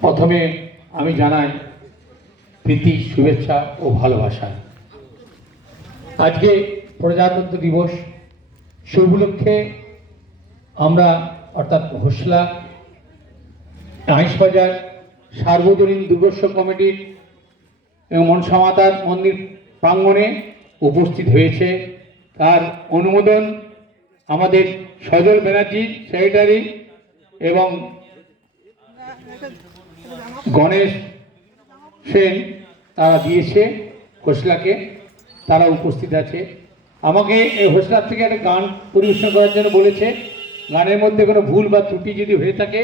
প্রথমে আমি জানাই প্রীতি, শুভেচ্ছা ও ভালোবাসা। আজকে প্রজাতন্ত্র দিবস। সে উপলক্ষে আমরা অর্থাৎ হোসলা আইসবাজার সার্বজনীন দুর্গোৎসব কমিটির এবং মনসামাতার মন্দির প্রাঙ্গণে উপস্থিত হয়েছে। তার অনুমোদন আমাদের সজল ব্যানার্জি সেক্রেটারি এবং গণেশ সেন তারা দিয়েছে হোসলাকে তারা উপস্থিত আছে। আমাকে এই হোসলার থেকে একটা গান পরিবেশন করার জন্য বলেছে। গানের মধ্যে কোনো ভুল বা ত্রুটি যদি হয়ে থাকে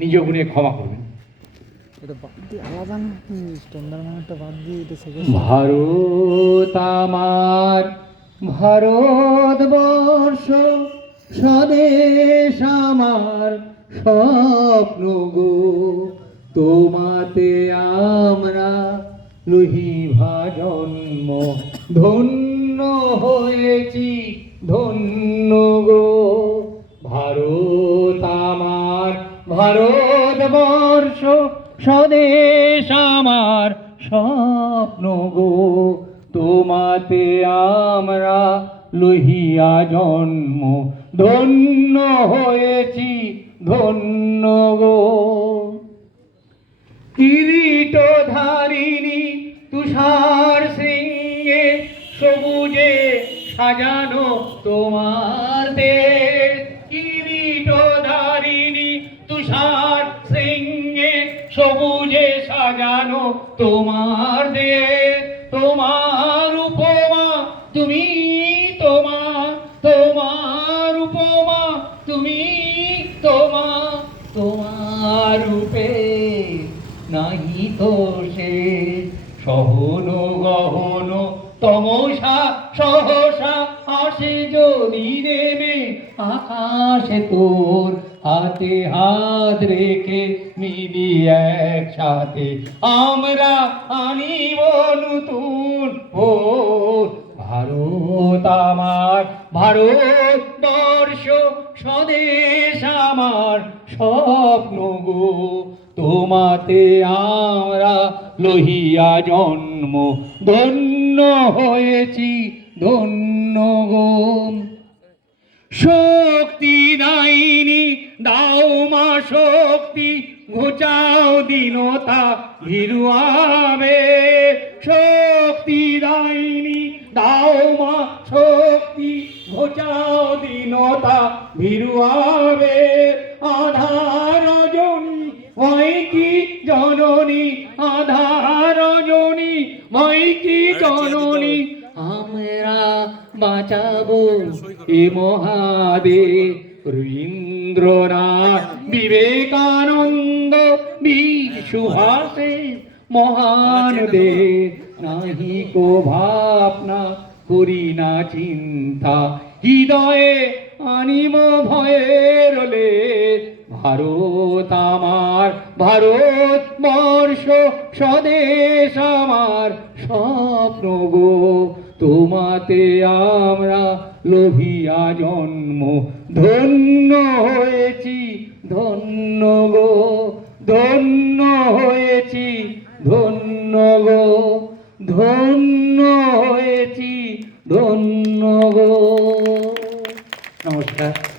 নিজ গুণে ক্ষমা করবেন। ভারত আমার ভারতবর্ষ স্বদেশ আমার। স্বপ্ন গো, তোমাতে আমরা লহিভা জন্ম ধন্য হয়েছি, ধন্য গো। ভারত আমার, ভারতবর্ষ স্বদেশ আমার। স্বপ্ন গো, তোমাতে আমরা লহিয়া জন্ম ধন্য হয়েছি ধন্য গো কিরিট ধারিণী তুষার শৃঙ্গে সবুজে সাজানো তোমার দেশ। কিরিট ধারিণী তুষার শৃঙ্গে সবুজে সাজানো তোমার দেশ। তোমার উপমা তুমি রূপে নাহি তো সে সহন গহন তমসা সহসা আসে যদি নেমে আকাশে তোর হাতে হাত রেখে মিলি একসাথে, আমরা আনিব নতুন ও ভারত আমার, ভারত আমার স্বপ্ন গো। তোমাতে আমরা লহিয়া জন্ম, ধন্য হয়েছি, ধন্য গো। শক্তি দাইনি, দাও মা শক্তি, ঘোচাও দীনতা ভিরুয়াবে শক্তি দাইনি, দাও মা শক্তি, ঘোচাও দীনতা ভিরুয়াবে ময়কি জননী? আমরা বাঁচাবো এ মহাদেব রবীন্দ্রনাথ বিবেকানন্দ বীর সুভাষে মহান দে নাহি কো ভাবনা করি না চিন্তা। হৃদয়ে আনিম ভয়ের লে ভারত আমার ভারত বর্ষ স্বদেশ। আমার স্বপ্ন গো। তোমাতে আমরা লোভিয়া জন্ম। ধন্য হয়েছি, ধন্য গো, ধন্য হয়েছি, ধন্য গো, ধন্য হয়েছি, ধন্য গো। নমস্কার।